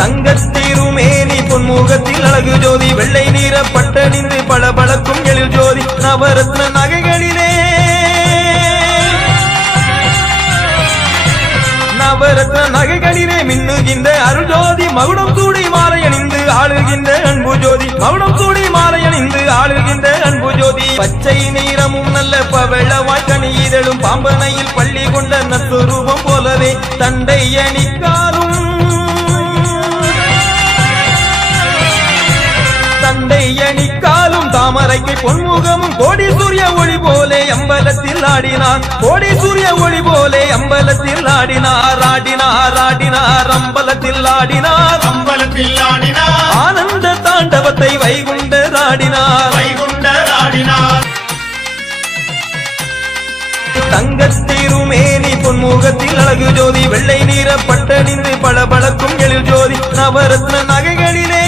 தங்கத்திருமேனி பொன்முகத்தில் அழகு ஜோதி வெள்ளை நீர பட்டணிந்து பளபளக்கும் எழில் ஜோதி நவரத்ன நகைகளிலே. நவரத்ன நகைகளிலே மின்னுகின்ற அருள் ஜோதி மகுடம் கூடி மாலையணிந்து ஆளுகின்ற அன்பு ஜோதி மகுடம் கூடி மாலையணிந்து ஆளுகின்ற அன்பு ஜோதி. பச்சை நீரமும் நல்ல பவளவாய் கனி இதழும் பாம்பனையில் பள்ளி கொண்ட நத்துருவம் போலவே தண்டை அணிக்காரும் தாமரைக்கு பொன்முகமும் கோடி சூரிய ஒளி போலே அம்பலத்தில் ஆடினார். கோடி சூரிய ஒளி போலே அம்பலத்தில் ஆடினார் ஆடினார் ஆடினார் அம்பலத்தில் ஆடினார். அம்பலத்தில் ஆடினார். ஆனந்த தாண்டவத்தை வைகுண்டர் ஆடினார். வைகுண்டர் ஆடினார். தங்கத்திருமேனி பொன்முகத்தில் அழகு ஜோதி வெள்ளை நீர பட்டணிந்து பளபளக்கும் எழில் ஜோதி நவரத்ன நகைகளிலே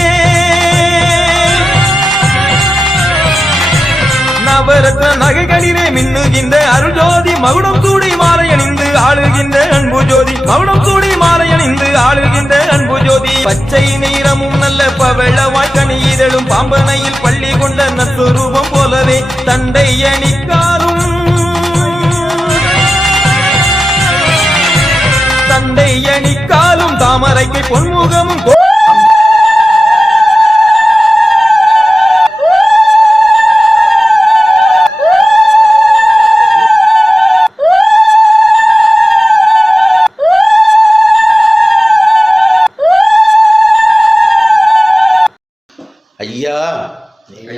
நவரத்ன நகைகளிலே மின்னுகின்ற அருள் ஜோதி மகுடம் கூடி மாலை அணிந்து ஆளுகின்ற அன்பு ஜோதி. மகுடம் கூடி மாலை அணிந்து ஆளுகின்ற அன்பு ஜோதி. பச்சை நீரமும் நல்ல பவளவாய் கனி இதழும் பாம்பனையில் பள்ளி கொண்ட நத்துருவம் போலவே தண்டை அணிக்காரும். தண்டை அணிக்காலும் தாமரைக்கு பொன்முகமும் amanhã.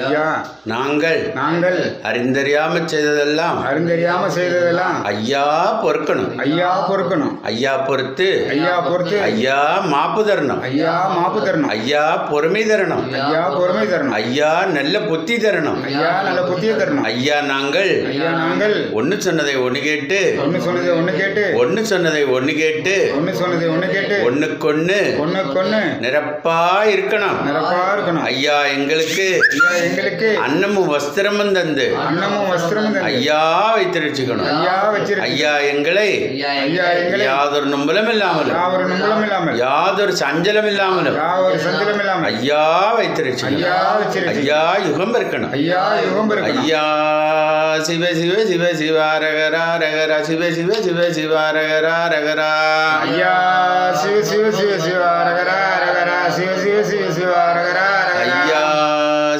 ஐயா நாங்கள் நாங்கள் அறிந்தறியாம செய்ததெல்லாம் அறிந்தறியாம செய்ததெல்லாம் ஐயா பொறுக்கணும். ஐயா பொறுக்கணும். ஐயா பொறுத்து ஐயா பொறுத்து ஐயா மாப்பு தரணும். ஐயா மாப்பு தரணும். ஐயா பொறுமை தரணும். ஐயா பொறுமை தரணும். ஐயா நல்ல புத்தி தரணும். ஐயா நல்ல புத்திய தரணும். ஐயா நாங்கள் ஐயா நாங்கள் ஒன்னு சொன்னதை ஒண்ணு கேட்டு ஒண்ணு சொன்னதை ஒண்ணு கேட்டு ஒன்னு சொன்னதை ஒண்ணு கேட்டு ஒண்ணு சொன்னதை ஒண்ணு கேட்டு ஒண்ணுக்கொண்ணு ஒண்ணுக்கொண்ணு நிரப்பா இருக்கணும். நிரப்பா இருக்கணும். ஐயா எங்களுக்கு ஐயா எங்களுக்கு அன்னமும் வஸ்திரமும் தந்து அன்னமும் வஸ்திரமும் தந்து ஐயா வைத்திருச்சுக்கணும் ஐயா வச்சிருக்கு ஐயா எங்களை ஐயா எங்களை யாதொரு நம்பலும் இல்லாமலும் யாவொரு நம்பலம் இல்லாமல் யாதொரு சஞ்சலம் இல்லாமலும் யாவொரு சஞ்சலம் இல்லாமல் ஐயா வைத்திருச்சு ஐயா வச்சிருக்கு ஐயா யுகம் இருக்கணும் ஐயா யுகம் இருக்கணும் ஐயா சிவ சிவ சிவ சிவா ரகரா ரகரா சிவ சிவ சிவ சிவா ரகரா ரகரா ஐயா சிவ சிவ சிவ சிவ ரகரா ரகரா சிவ சிவ சிவ சிவ ரகரா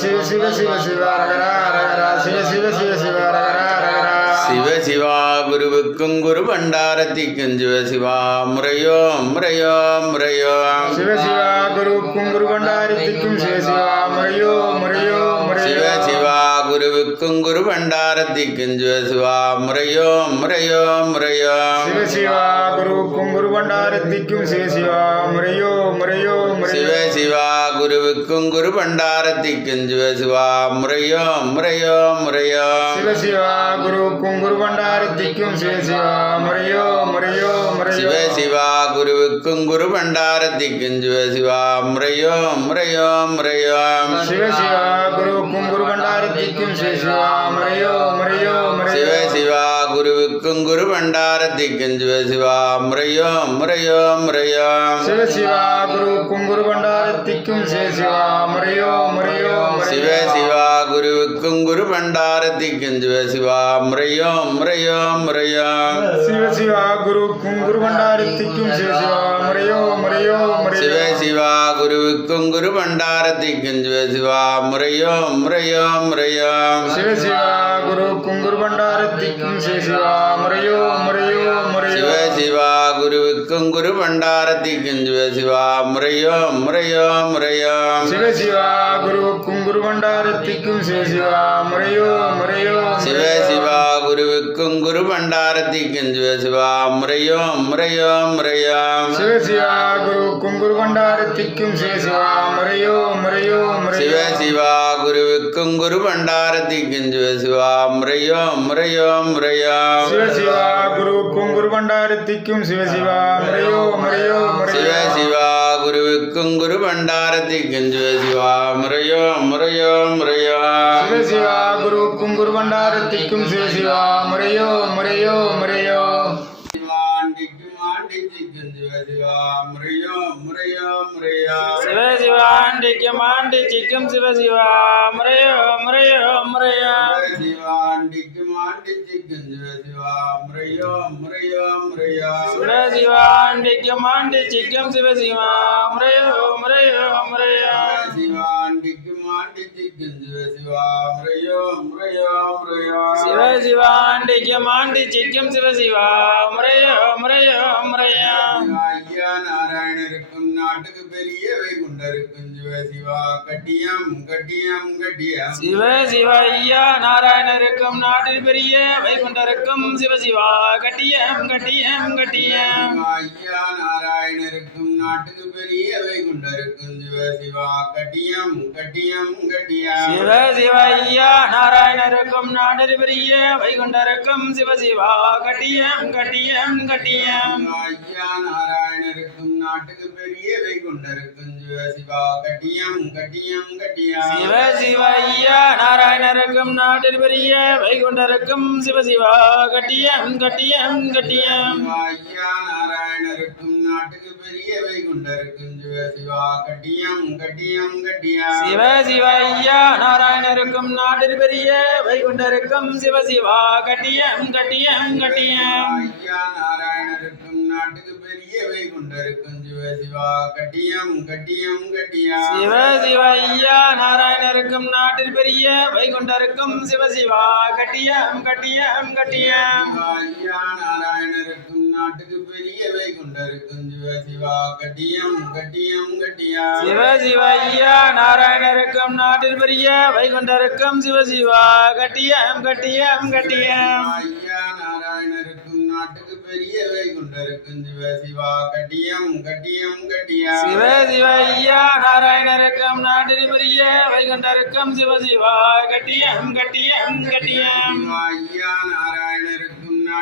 சிவ சிவ சிவ சிவ ரகரா ரகரா சிவ சிவ சிவ சிவ ரகரா ரகரா சிவ சிவா குருவுக்கும் குரு பண்டாரத்திக்கும் சிவ சிவா முறையோ முறையோ முறையோ. சிவ சிவா குருவுக்கும் குரு பண்டாரத்திற்கும் சிவ சிவா முறையோ முறையோ சிவ முறையோ சிவா குருவுக்கும் குரு பண்டாரத்திக்கும் சிவசிவா முறையோ முறையோ முறையோ. சிவ சிவா குருவுக்கும் குரு பண்டாரத்திக்கும் சிவ சிவா முறையோ முறையோ சிவ முறையோ. சிவா குருவுக்கும் குரு பண்டாரத்திக்கும் சிவசிவா முறையோ முறையோ முறையோ. சிவ சிவா குருவுக்கும் குரு பண்டாரத்திக்கும் சிவ சிவா முறையோ முறையோ முறையோ. சிவா குருவுக்கும் குரு பண்டாரத்திக்கும் சிவசிவா முறையோ முறையோ முறையோ. சிவ சிவா குருவுக்கும் குரு பண்டாரத்திக்கும் சிவ சிவா முறையோ முறையோ சிவ முறையோ சிவா குருவுக்கும் குரு பண்டாரத்திக்கும் சிவசிவா முறையோ முறையோ முறையோ. சிவ சிவா குருவுக்கும் குரு பண்டாரத்திக்கும் சிவ சிவா முறையோ முறையோ சிவ முறையோ. சிவா குருவுக்கும் குரு பண்டாரத்திக்கும் சிவசிவா முறையோ முறையோ முறையோ. சிவ சிவா குருவுக்கும் குரு பண்டாரத்திக்கும் சிவ சிவா முறையோ முறையோ சிவ முறையோ. சிவா குருவுக்கும் குரு பண்டாரத்திக்கும் சிவசிவா முறையோ முறையோ முறையோ. சிவ சிவா குருவுக்கும் குரு பண்டாரத்திக்கும் சிவ சிவா முறையோ முறையோ முறையோ. சிவா குருவுக்கும் குரு பண்டாரத்திக்கும் சிவசிவா முறையோ முறையோ முறையோ. சிவ சிவா குருவுக்கும் குரு பண்டாரத்திக்கும் சிவ சிவா முறையோ முறையோ சிவ சிவா குருவுக்கும் குரு பண்டாரத்திக்கும் சிவசிவா முறையோ முறையோ முறையோ சிவ சிவா குருவுக்கும் குரு பண்டாரத்திக்கும் சிவ சிவா முறையோ முறையோ சிவ முறையோ சிவா குருவுக்கும் குரு பண்டாரத்திக்கும் சிவசிவா முறையோ முறையோ முறையோ சிவ சிவா குருவுக்கும் குரு பண்டாரத்திக்கும் சிவ சிவா முறையோ முறையோ சிவ முறையோ சிவா குருவுக்கும் குரு பண்டாரத்திக்கும் சிவசிவா முறையோ முறையோ முறையோ சிவ சிவா குருவுக்கும் குரு பண்டாரத்திக்கும் சிவ சிவா முறையோ முறையோ முறையோ. சிவசிவாண்டிக்கும் ஆண்டிக்கும் சிவசிவா முறையோ முறையோ முறையோ. சிவ சிவாண்டிக்கும் ஆண்டிச்சிக்கும் சிவ முறையோ முறையோ முறையோ சிவசிவாண்டிக்கும் ஆண்டிக்கும் சிவசிவா முறையோ முறையோ முறையோ. சிவா சிவ சிவா சிவாண்டிக்கும் ஆண்டிக்கும் சிவசிவா முறையோ முறையோ முறையோ சிவ சிவாண்டிக்கும் ஆண்டிச்சிக்கும் சிவ சிவா முறையோ முறையோ முறையோ ஐயா நாராயணருக்கும் நாட்டுக்கு பெரிய வைகுண்டருக்கும் சிவசிவா கட்டியம் கட்டியம் கட்டியம். சிவ சிவ ஐயா நாராயணருக்கும் நாட்டில் பெரிய வைகுண்டருக்கும் சிவ சிவா கட்டியம் கட்டியம் கட்டியம். ஐயா நாராயணருக்கும் நாட்டுக்கு பெரிய வைகுண்டருக்கும் சிவசிவா கட்டியம் கட்டியம் கட்டியம் சிவ சிவ ஐயா நாராயணருக்கும் நாடர் பெரிய வைகுண்டருக்கும் சிவ சிவா கட்டியம் கட்டியம். கட்டியம் ஐயா நாராயணருக்கும் நாட்டுக்கு பெரிய வைகுண்டருக்கும் சிவசிவா கட்டியம் கட்டியம் கட்டியம் சிவ சிவ ஐயா நாராயணருக்கும் நாட்டில் பெரிய வைகுண்டருக்கும் சிவ சிவா கட்டியம் கட்டியம். கட்டியம் ஐயா பெரிய வைகுண்டருக்கும் சிவசிவா கட்டியம் கட்டியம் கட்டியம் சிவ சிவ ஐயா நாராயணருக்கும் நாட்டில் பெரிய வைகுண்டருக்கும் சிவ சிவா கட்டியம் கட்டியம் கட்டியம். ஐயா நாராயணருக்கும் நாட்டுக்கு பெரிய வைகுண்டருக்கும் சிவசிவா கட்டியம் கட்டியம் கட்டியம். சிவ சிவ ஐயா நாராயணருக்கும் நாட்டில் பெரிய வைகுண்டருக்கும் சிவ சிவா கட்டியம் கட்டியம் கட்டியம். ஐயா நாராயணருக்கும் நாட்டுக்கு பெரிய வைகுண்டருக்கும் சிவசிவா கட்டியம் கட்டியம் கட்டியம் சிவ சிவ ஐயா நாராயணருக்கும் நாட்டில் பெரிய வைகுண்டருக்கும் சிவ சிவா கட்டியம் கட்டியம். கட்டியம் ஐயா நாராயணருக்கும் நாட்டுக்கு பெரிய வைகுண்டருக்கும் சிவசிவா கட்டியம் கட்டியம் கட்டியம் சிவ சிவ ஐயா நாராயணருக்கும் நாட்டில் பெரிய வைகுண்டருக்கும் சிவ சிவா கட்டியம் கட்டியம். கட்டியம் ஐயா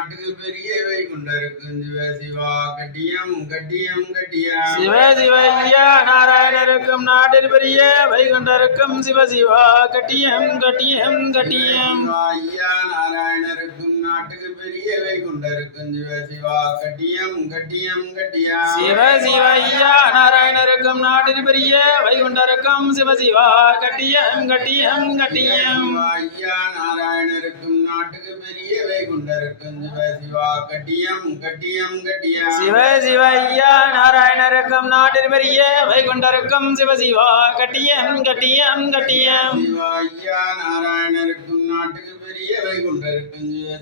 நாட்டுக்கு பெரிய வைகுண்டருக்கும் சிவசிவா கட்டியம் கட்டியம் கட்டியம். சிவ சிவ ஐயா நாராயணருக்கும் நாட்டில் பெரிய வைகுண்டருக்கும் சிவ சிவா கட்டியம் கட்டியம் கட்டியம். ஐயா நாராயணருக்கும் நாட்டுக்கு பெரிய வைகுண்டருக்கும் சிவசிவா கட்டியம் கட்டியம் கட்டியம். சிவ சிவ ஐயா நாராயணருக்கும் நாட்டில் பெரிய வைகுண்டருக்கும் சிவ சிவா கட்டியம் கட்டியம் கட்டியம். ஐயா நாராயணருக்கும் நாட்டுக்கு பெரிய வைகுண்டருக்கும் சிவசிவா கட்டியம் கட்டியம் கட்டியம் சிவ சிவ ஐயா நாராயணருக்கும் நாட்டில் பெரிய வைகுண்டருக்கும் சிவ சிவா கட்டியம் கட்டியம் கட்டியம். ஐயா நாராயணருக்கும் நாட்டுக்கு சிவ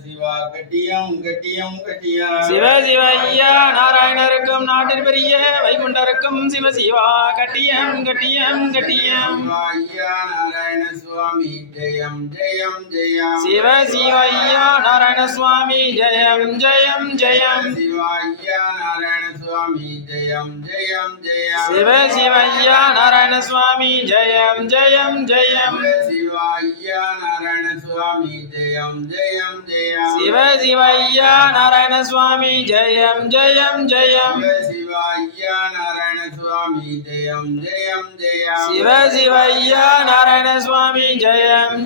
சிவா கட்டியம் கட்டியம் கட்டியம் சிவ சிவ ஐயா நாராயணருக்கும் நாட்டில் பெரிய வைகுண்டருக்கும் சிவ சிவா கட்டியம் கட்டியம் கட்டியம். நாராயண சுவாமி ஜெயம் ஜெயம் ஜெயம். சிவ சிவ ஐயா நாராயண சுவாமி ஜெயம் ஜெயம் ஜெயம். சிவாய்யா நாராயண சுவாமி ஜெயம் ஜெயம் ஜெயம் சிவ சிவ ஐயா நாராயண சுவாமி ஜெயம் ஜெயம் ஜெயம் சிவாய்யா நாராயண சுவாமி ஜெயம் ஜெயம் ஜெயம் சிவ சிவ ஐயா நாராயண சுவாமி ஜெயம் ஜெயம் ஜெயம் சிவாய்யா நாராயண சுவாமி ஜெயம் ஜெயம் ஜெயம் சிவ சிவ ஐயா நாராயண சுவாமி ஜெயம்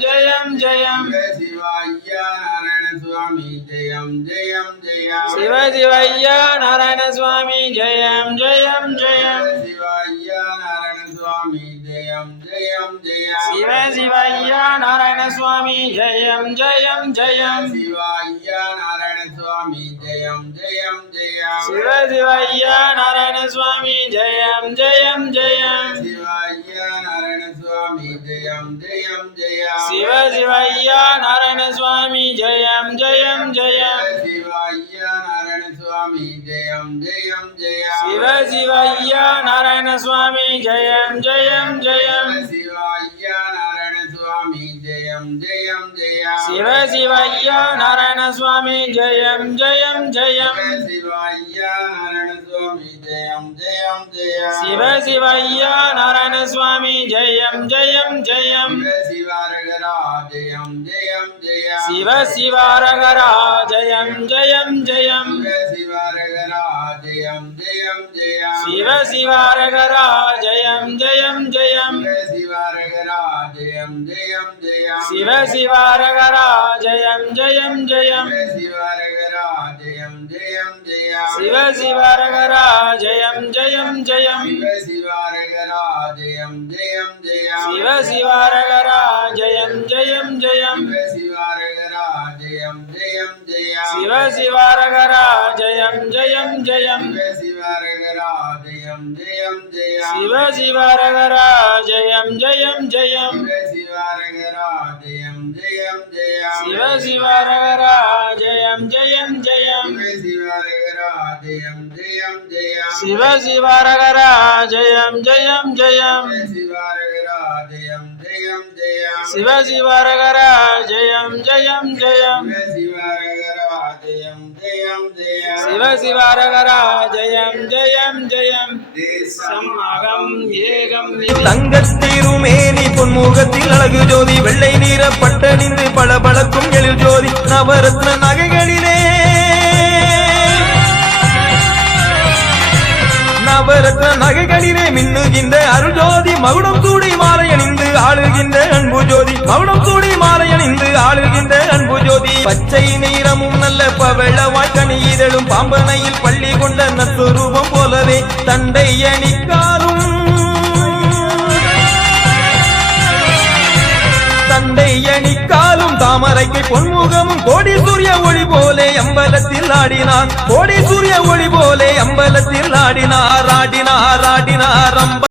சுவாமி ஜெயம் ஜெயம் ஜெயம் சிவ சிவ ஐயா நாராயண சுவாமி ஜெயம் ஜெயம் ஜெயம் சிவாய்யா நாராயண சுவாமி ஜெயம் ஜெயம் ஜெயம் சிவ சிவ ஐயா நாராயண சுவாமி ஜெயம் ஜெயம் ஜெயம் சிவாய்யா நாராயண சுவாமி ஜெயம் ஜெயம் ஜெயம் சிவ சிவ ஐயா நாராயண சுவாமி ஜெயம் ஜெயம் ஜெயம் சிவாய்யா நாராயண சுவாமி ஜெயம் ஜெயம் ஜெயம் சிவ சிவ ஐயா சுவாமி ஜெயம் ஜெயம் ஜெயம் சிவ சிவ ஐயா நாராயண சுவாமி ஜெயம் ஜெயம் ஜெயம் ஜெயம் சிவ சிவ ஐயா நாராயண சுவாமி ஜெயம் ஜெயம் ஜெயம் சிவாய்யா நாராயண சுவாமி ஜெயம் ஜெயம் ஜெயம் சிவ சிவ ஐயா நாராயண சுவாமி ஜெயம் ஜெயம் ஜெயம் சிவாரகரா ஜெயம் ஜெயம் ஜெயம் சிவ சிவாரகரா ஜெயம் ஜெயம் ஜெயம் சிவாரகரா ஜெயம் ஜெயம் ஜெயம் சிவ சிவாரகரா ஜெயம் ஜெயம் ஜெயம் சிவாரகரா ஜெயம் ஜெயம் ஜெயம் சிவ சிவாரகரா ஜெயம் ஜெயம் ஜெயம். சிவ சிவாரகரா ஜெயம் ஜெயம் ஜெயம். சிவ சிவாரகரா ஜெயம் ஜெயம் ஜெயம். சிவ சிவாரகரா ஜெயம் ஜெயம் ஜெயம். சிவ சிவாரகரா ஜெயம் ஜெயம் ஜெயம் சிவாரகரா ஜெயம் ஜெயம் ஜெயம் சிவ சிவாரகரா ஜெயம் ஜெயம் ஜெயம் சிவாரகரா ஜெயம் ஜெயம் ஜெயம் சிவ சிவாரகரா ஜெயம் ஜெயம் ஜெயம் சிவ சிவாரகரா ஜெயம் ஜெயம் ஜெயம் சிவாரகரா ஜெயம் ஜெயம் ஜெயம் சிவ சிவாரகரா ஜெயம் ஜெயம் ஜெயம் தேசம் அகம் ஏகம் தங்கத்திருமேனி பொன்முகத்தில் அழகு ஜோதி வெள்ளை நீர பட்டணிந்து பளபளக்கும் எழில் ஜோதி நவரத்ன நகைகளிலே நவரத்ன நகைகளிலே மின்னுகின்ற அருள் ஜோதி மகுடம் கூடி மாலை அணிந்து ஆளுகின்ற அன்பு ஜோதி. மகுடம் கூடி மாலை அணிந்து ஆளுகின்ற அன்பு ஜோதி. பச்சை நீரமும் நல்ல பவள பவளவாய் இதழும் பாம்பனையில் பள்ளி கொண்ட நத்துரூபம் போலவே தண்டை அணிக்காரும். தந்தை அணிக்காலும் தாமரைக்கு பொன்முகமும் கோடி சூரிய ஒளி போலே அம்பலத்தில் ஆடினார். கோடி சூரிய ஒளி போலே அம்பலத்தில் ஆடினார் ஆடினார் ஆடினார். அம்ப